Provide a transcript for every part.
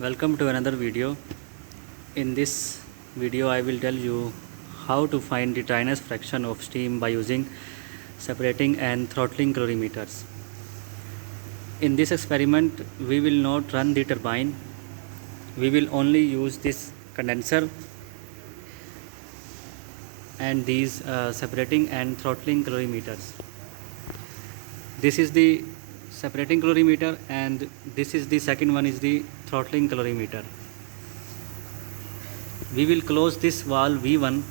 Welcome to another video. In this video I will tell you how to find the dryness fraction of steam by using separating and throttling calorimeters. In this experiment we will not run the turbine, we will only use this condenser and these separating and throttling calorimeters. This is the separating calorimeter and this is the second one is the throttling calorimeter. We will close this valve V1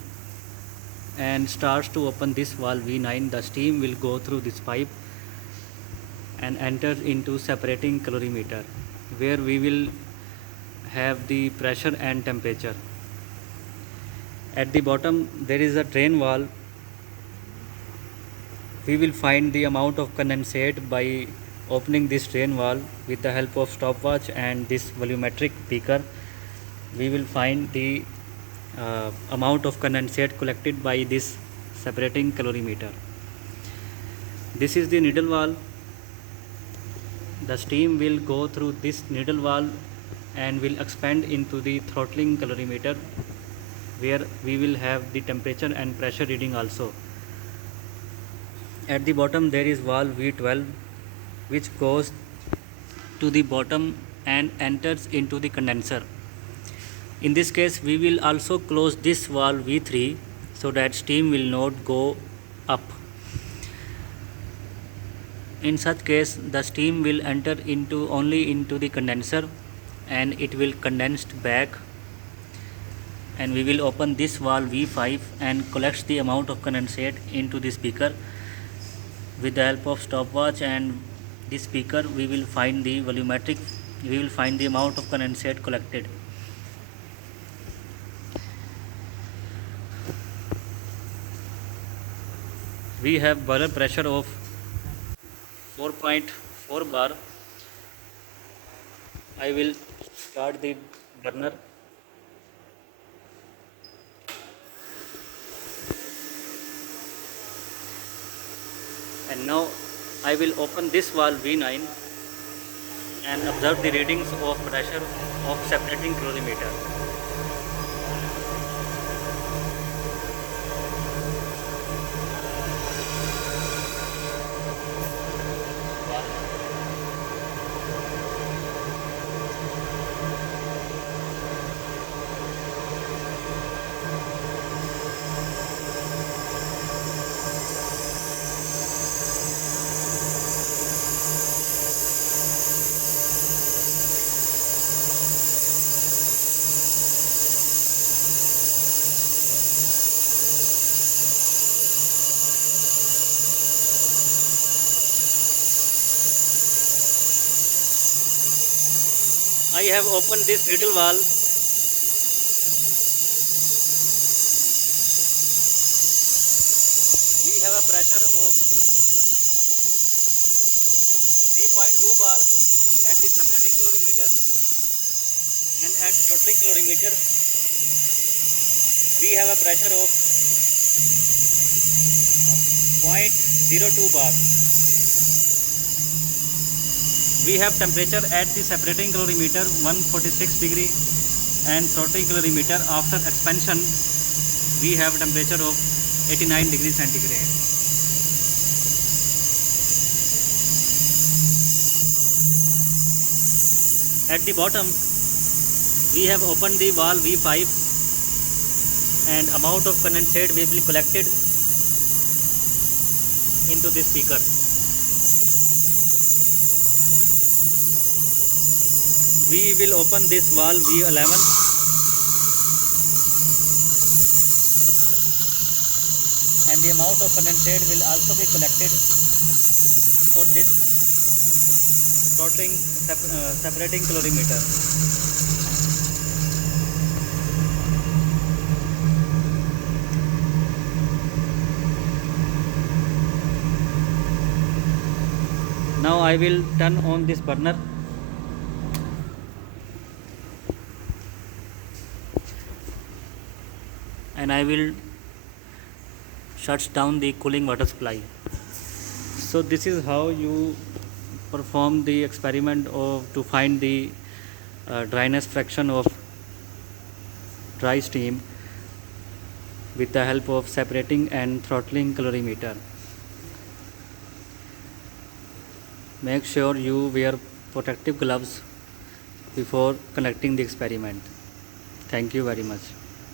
and starts to open this valve V9. The steam will go through this pipe and enter into separating calorimeter where we will have the pressure and temperature. At the bottom there is a drain valve. We will find the amount of condensate by opening this drain valve with the help of stopwatch and this volumetric beaker. We will find the amount of condensate collected by this separating calorimeter. This is the needle valve. The steam will go through this needle valve and will expand into the throttling calorimeter where we will have the temperature and pressure reading also. At the bottom there is valve V12 which goes to the bottom and enters into the condenser. In this case we will also close this valve V3 so that steam will not go up. In such case the steam will enter only into the condenser and it will condense back, and we will open this valve V5 and collects the amount of condensate into this beaker. With the help of stopwatch and this beaker we will find the amount of condensate collected. We have boiler pressure of 4.4 bar. I will start the burner. And now I will open this valve V9 and observe the readings of pressure of separating calorimeter. I have opened this needle valve. We have a pressure of 3.2 bar at the separating calorimeter, and at throttling calorimeter we have a pressure of 0.02 bar. We have temperature at the separating calorimeter 146 degree and throttling calorimeter after expansion we have temperature of 89 degrees centigrade. At the bottom we have opened the valve V5 and amount of condensate will be collected into this beaker. We will open this valve V11 and the amount of condensate will also be collected for this separating calorimeter. Now I will turn on this burner. And I will shut down the cooling water supply. So this is how you perform the experiment to find the dryness fraction of dry steam with the help of separating and throttling calorimeter. Make sure you wear protective gloves before conducting the experiment. Thank you very much.